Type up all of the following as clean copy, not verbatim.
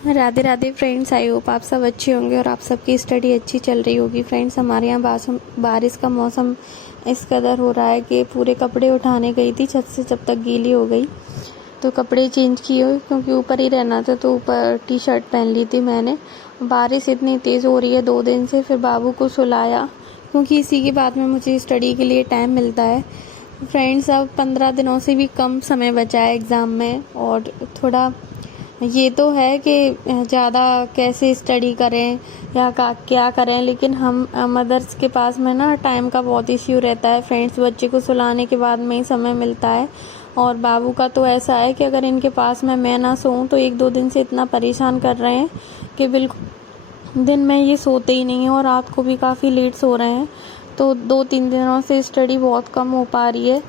Radhe Radhe friends, I hope आप सब अच्छे होंगे और आप सबकी स्टडी अच्छी चल रही होगी। फ्रेंड्स, हमारे यहाँ बारिश का मौसम इस कदर हो रहा है कि पूरे कपड़े उठाने गई थी छत से, जब तक गीली हो गई तो कपड़े चेंज किए, क्योंकि ऊपर ही रहना था तो ऊपर टी शर्ट पहन ली थी मैंने। बारिश इतनी तेज़ हो रही है 2 दिन से। फिर बाबू को सुलाया, क्योंकि इसी के बाद में मुझे स्टडी के लिए टाइम मिलता है। फ्रेंड्स, अब 15 दिनों से भी कम समय बचा है एग्ज़ाम में, और थोड़ा ये तो है कि ज़्यादा कैसे स्टडी करें या क्या करें, लेकिन हम मदर्स के पास में ना टाइम का बहुत इश्यू रहता है। फ्रेंड्स, बच्चे को सुलाने के बाद में ही समय मिलता है, और बाबू का तो ऐसा है कि अगर इनके पास में मैं ना सोऊं तो 1-2 दिन से इतना परेशान कर रहे हैं कि बिल्कुल दिन में ये सोते ही नहीं हैं, और रात को भी काफ़ी लेट सो रहे हैं। तो 2-3 दिनों से स्टडी बहुत कम हो पा रही है,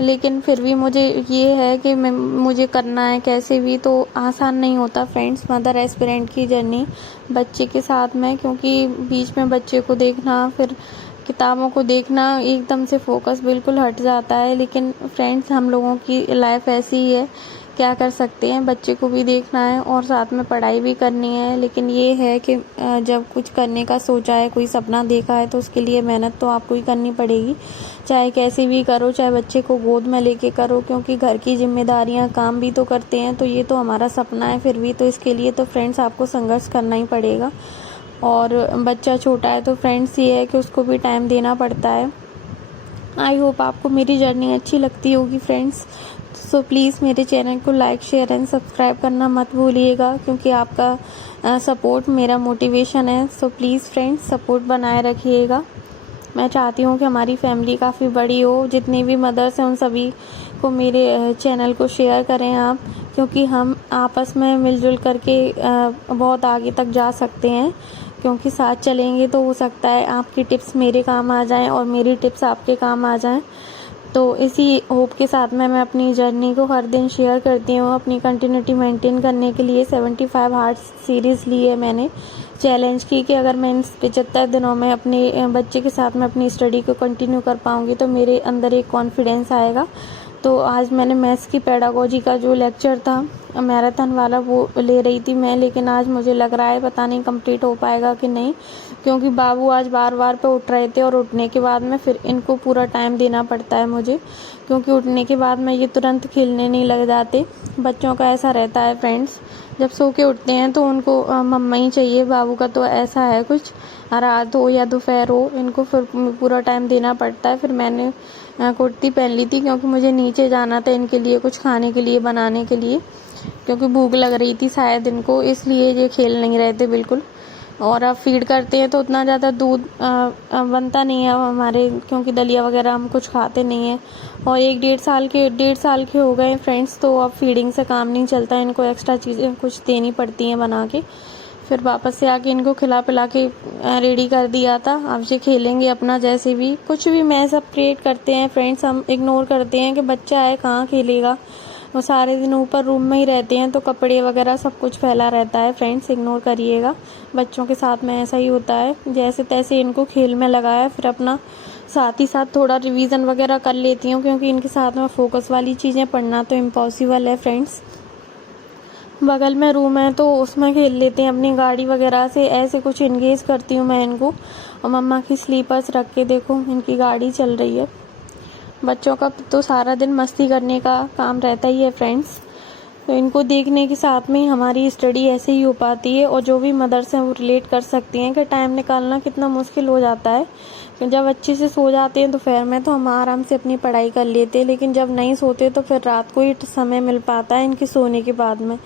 लेकिन फिर भी मुझे ये है कि मुझे करना है कैसे भी। तो आसान नहीं होता फ्रेंड्स मदर एस्पिरेंट की जर्नी बच्चे के साथ में, क्योंकि बीच में बच्चे को देखना, फिर किताबों को देखना, एकदम से फोकस बिल्कुल हट जाता है। लेकिन फ्रेंड्स, हम लोगों की लाइफ ऐसी ही है, क्या कर सकते हैं, बच्चे को भी देखना है और साथ में पढ़ाई भी करनी है। लेकिन ये है कि जब कुछ करने का सोचा है, कोई सपना देखा है, तो उसके लिए मेहनत तो आपको ही करनी पड़ेगी, चाहे कैसे भी करो, चाहे बच्चे को गोद में लेके करो, क्योंकि घर की जिम्मेदारियां, काम भी तो करते हैं। तो ये तो हमारा सपना है, फिर भी तो इसके लिए तो फ्रेंड्स आपको संघर्ष करना ही पड़ेगा। और बच्चा छोटा है तो फ्रेंड्स ये है कि उसको भी टाइम देना पड़ता है। आई होप आपको मेरी जर्नी अच्छी लगती होगी फ्रेंड्स। सो प्लीज़ मेरे चैनल को लाइक, शेयर एंड सब्सक्राइब करना मत भूलिएगा, क्योंकि आपका सपोर्ट मेरा मोटिवेशन है। सो प्लीज़ फ्रेंड्स, सपोर्ट बनाए रखिएगा। मैं चाहती हूँ कि हमारी फैमिली काफ़ी बड़ी हो। जितनी भी मदर्स हैं उन सभी को मेरे चैनल को शेयर करें आप, क्योंकि हम आपस में मिलजुल करके बहुत आगे तक जा सकते हैं। क्योंकि साथ चलेंगे तो हो सकता है आपकी टिप्स मेरे काम आ जाएं और मेरी टिप्स आपके काम आ जाएं। तो इसी होप के साथ में मैं अपनी जर्नी को हर दिन शेयर करती हूँ। अपनी कंटिन्यूटी मेंटेन करने के लिए 75 हार्ट सीरीज़ ली है मैंने, चैलेंज की कि अगर मैं इन 75 दिनों में अपने बच्चे के साथ में अपनी स्टडी को कंटिन्यू कर पाऊँगी तो मेरे अंदर एक कॉन्फिडेंस आएगा। तो आज मैंने मैथ्स की पेडागोजी का जो लेक्चर था मैराथन वाला, वो ले रही थी मैं, लेकिन आज मुझे लग रहा है पता नहीं कंप्लीट हो पाएगा कि नहीं, क्योंकि बाबू आज बार पे उठ रहे थे, और उठने के बाद में फिर इनको पूरा टाइम देना पड़ता है मुझे, क्योंकि उठने के बाद में ये तुरंत खेलने नहीं लग जाते। बच्चों का ऐसा रहता है फ्रेंड्स, जब सो के उठते हैं तो उनको मम्मा ही चाहिए। बाबू का तो ऐसा है, कुछ रात हो या दोपहर हो, इनको फिर पूरा टाइम देना पड़ता है। फिर मैंने कुर्ती पहन ली थी, क्योंकि मुझे नीचे जाना था इनके लिए कुछ खाने के लिए बनाने के लिए, क्योंकि भूख लग रही थी शायद इनको, इसलिए ये खेल नहीं रहे थे बिल्कुल। और अब फीड करते हैं तो उतना ज़्यादा दूध बनता नहीं है हमारे, क्योंकि दलिया वगैरह हम कुछ खाते नहीं हैं। और 1-1.5 साल के हो गए फ्रेंड्स, तो अब फीडिंग से काम नहीं चलता, इनको एक्स्ट्रा चीज़ें कुछ देनी पड़ती हैं बना के। फिर वापस से आके इनको खिला पिला के रेडी कर दिया था। अब ये खेलेंगे अपना, जैसे भी कुछ भी मैस अप क्रिएट करते हैं फ्रेंड्स, हम इग्नोर करते हैं कि बच्चा है कहाँ खेलेगा। वो सारे दिन ऊपर रूम में ही रहते हैं, तो कपड़े वगैरह सब कुछ फैला रहता है फ्रेंड्स, इग्नोर करिएगा। बच्चों के साथ में ऐसा ही होता है, जैसे तैसे इनको खेल में लगाया, फिर अपना साथ ही साथ थोड़ा रिवीजन वगैरह कर लेती हूँ, क्योंकि इनके साथ में फोकस वाली चीज़ें पढ़ना तो इम्पॉसिबल है फ्रेंड्स। बगल में रूम है तो उसमें खेल लेते हैं अपनी गाड़ी वगैरह से, ऐसे कुछ इंगेज करती हूँ मैं इनको। और मम्मा की स्लीपर्स रख के देखो इनकी गाड़ी चल रही है। बच्चों का तो सारा दिन मस्ती करने का काम रहता ही है फ्रेंड्स, तो इनको देखने के साथ में हमारी स्टडी ऐसे ही हो पाती है। और जो भी मदर्स हैं वो रिलेट कर सकती हैं कि टाइम निकालना कितना मुश्किल हो जाता है। जब अच्छे से सो जाते हैं दोपहर में तो हम आराम से अपनी पढ़ाई कर लेते हैं, लेकिन जब नहीं सोते तो फिर रात को ही समय मिल पाता है इनके सोने के बाद में।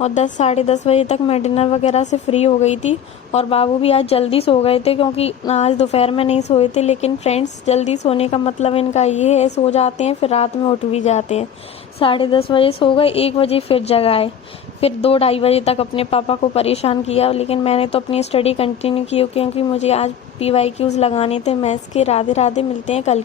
और 10-10:30 बजे तक मैं डिनर वगैरह से फ्री हो गई थी, और बाबू भी आज जल्दी सो गए थे, क्योंकि आज दोपहर में नहीं सोए थे। लेकिन फ्रेंड्स, जल्दी सोने का मतलब इनका ये है, सो जाते हैं फिर रात में उठ भी जाते हैं। 10:30 बजे सो गए, 1 बजे फिर जगाए, फिर 2-2:30 बजे तक अपने पापा को परेशान किया। लेकिन मैंने तो अपनी स्टडी कंटिन्यू की, क्योंकि मुझे आज PYQs लगाने थे मैथ्स के। राधे राधे, मिलते हैं कल।